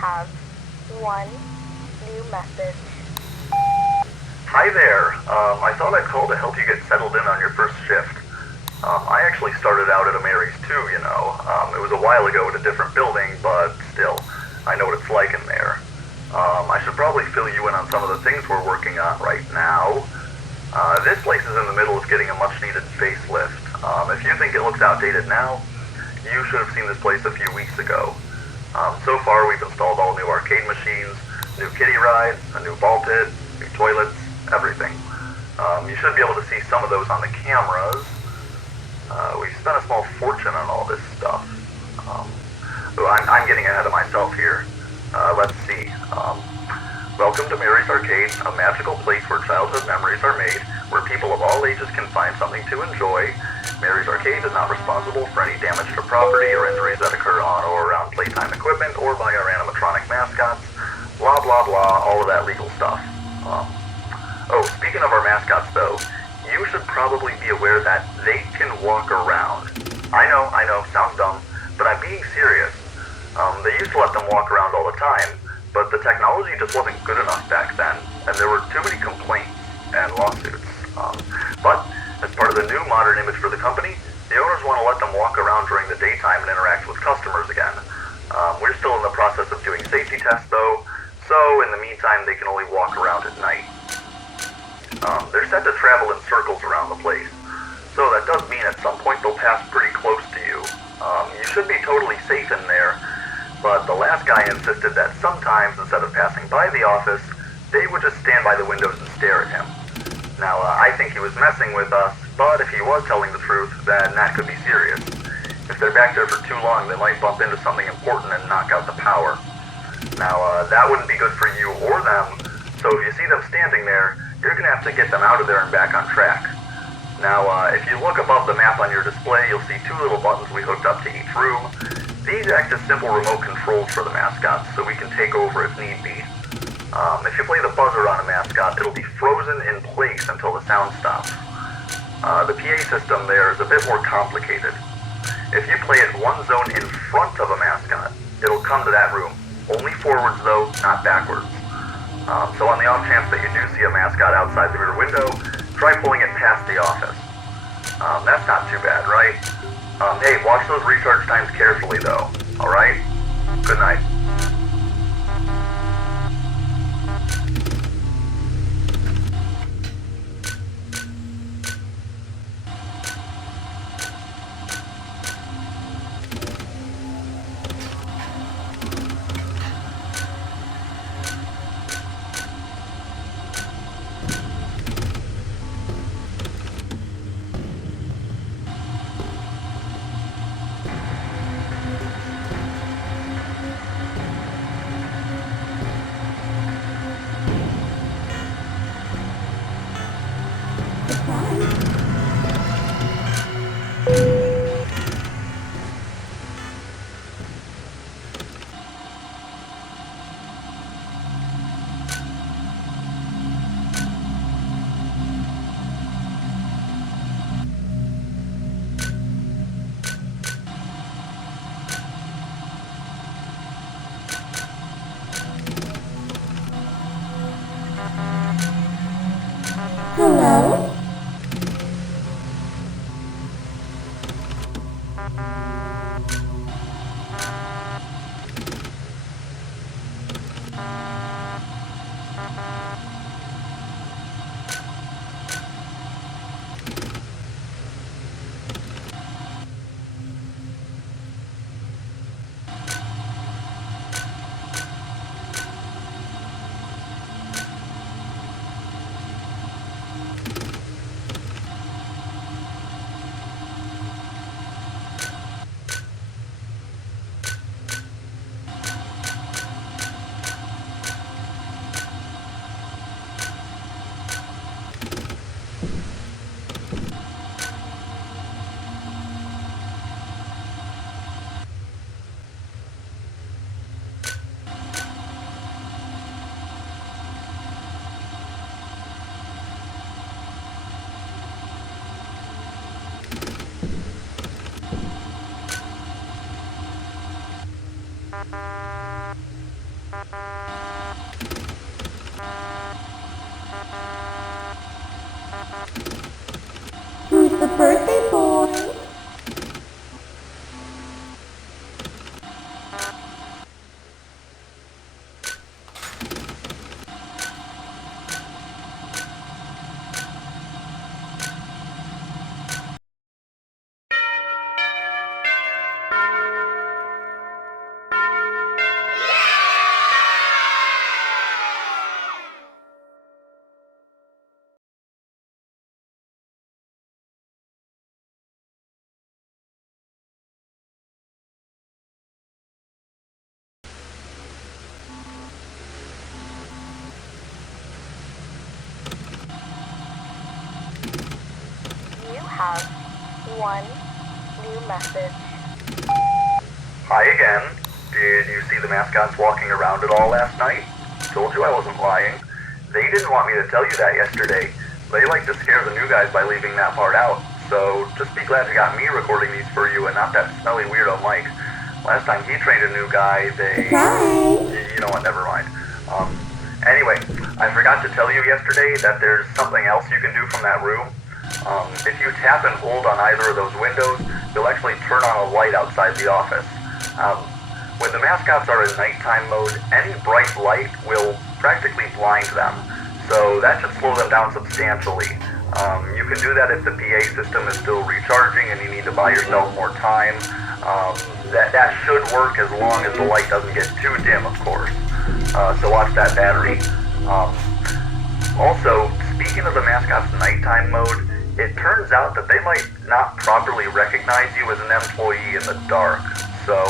have one new message. Hi there. I thought I'd call to help you get settled in on your first shift. I actually started out at a Mary's too, you know. It was a while ago at a different building, but still, I know what it's like in there. I should probably fill you in on some of the things we're working on right now. This place is in the middle of getting a much-needed facelift. If you think it looks outdated now, you should have seen this place a few weeks ago. So far, we've installed all new arcade machines, new kiddie rides, a new ball pit, new toilets, everything. You should be able to see some of those on the cameras. We've spent a small fortune on all this stuff. I'm getting ahead of myself here. Let's see. Welcome to Mary's Arcade, a magical place where childhood memories are made, where people of all ages can find something to enjoy. Mary's Arcade is not responsible for any damage to property or injuries that occur on or around playtime equipment or by our animatronic mascots. Blah, blah, blah, all of that legal stuff. Speaking of our mascots though, you should probably be aware that they can walk around. I know, sounds dumb, but I'm being serious. They used to let them walk around all the time, but the technology just wasn't good enough back then, and there were too many complaints and lawsuits. But as part of the new modern image for the company, the owners want to let them walk around during the daytime and interact with customers again. We're still in the process of doing safety tests though, so in the meantime they can only walk around at night. They're set to travel in circles around the place, so that does mean at some point they'll pass pretty close to you. You should be totally safe in there, but the last guy insisted that sometimes instead of passing by the office, they would just stand by the windows and stare at him. Now, I think he was messing with us, but if he was telling the truth, then that could be serious. If they're back there for too long, they might bump into something important and knock out the power. Now, that wouldn't be good for you or them, so if you see them standing there, you're going to have to get them out of there and back on track. Now, if you look above the map on your display, you'll see two little buttons we hooked up to each room. These act as simple remote controls for the mascots, so we can take over if need be. If you play the buzzer on a mascot, it'll be frozen in place until the sound stops. The PA system there is a bit more complicated. If you play it one zone in front of a mascot, it'll come to that room. Only forwards though, not backwards. So on the off chance that you do see a mascot outside the rear window, try pulling it past the office. That's not too bad, right? Hey, watch those recharge times carefully though, alright? Good night. Hello? Who's the birthday boy? You have one new message. Hi again. Did you see the mascots walking around at all last night? Told you I wasn't lying. They didn't want me to tell you that yesterday. They like to scare the new guys by leaving that part out. So just be glad you got me recording these for you and not that smelly weirdo Mike. Last time he trained a new guy, Surprise! You know what, never mind. Anyway, I forgot to tell you yesterday that there's something else you can do from that room. If you tap and hold on either of those windows, you'll actually turn on a light outside the office. When the mascots are in nighttime mode, any bright light will practically blind them, so that should slow them down substantially. You can do that if the PA system is still recharging and you need to buy yourself more time. That should work as long as the light doesn't get too dim, of course. So watch that battery. Also, speaking of the mascot's nighttime mode, it turns out that they might not properly recognize you as an employee in the dark. So,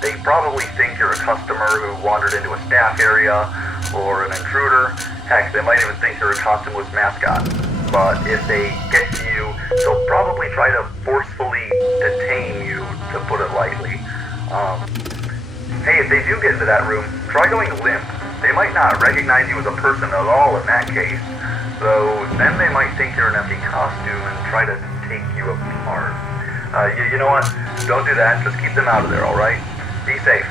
they probably think you're a customer who wandered into a staff area or an intruder. Heck, they might even think you're a costumeless mascot. But if they get to you, they'll probably try to forcefully detain you, to put it lightly. Hey, if they do get into that room, try going limp. They might not recognize you as a person at all in that case. So then they might think you're an empty costume and try to take you apart. You know what? Don't do that. Just keep them out of there, alright? Be safe.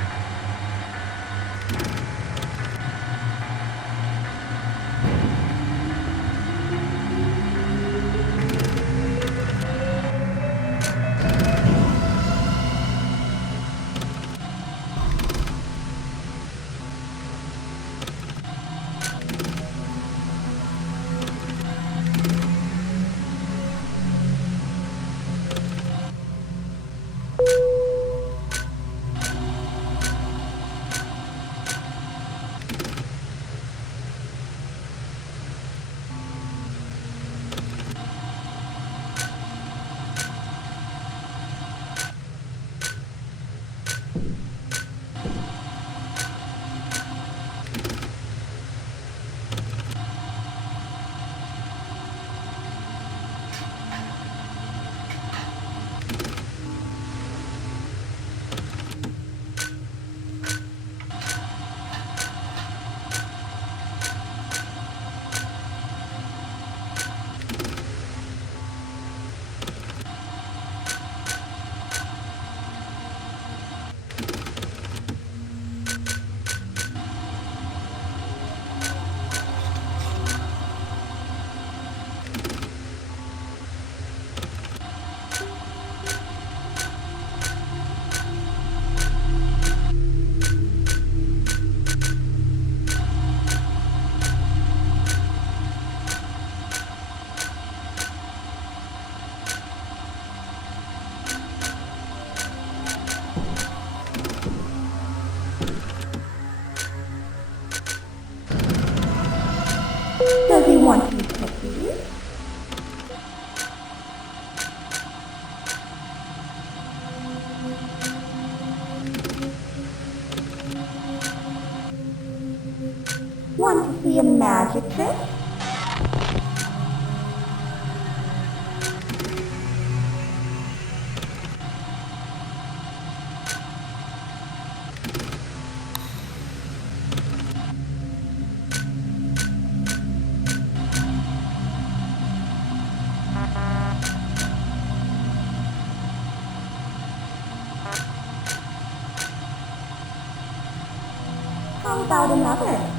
Does he want to be picky? Want to see a magic trick? about another?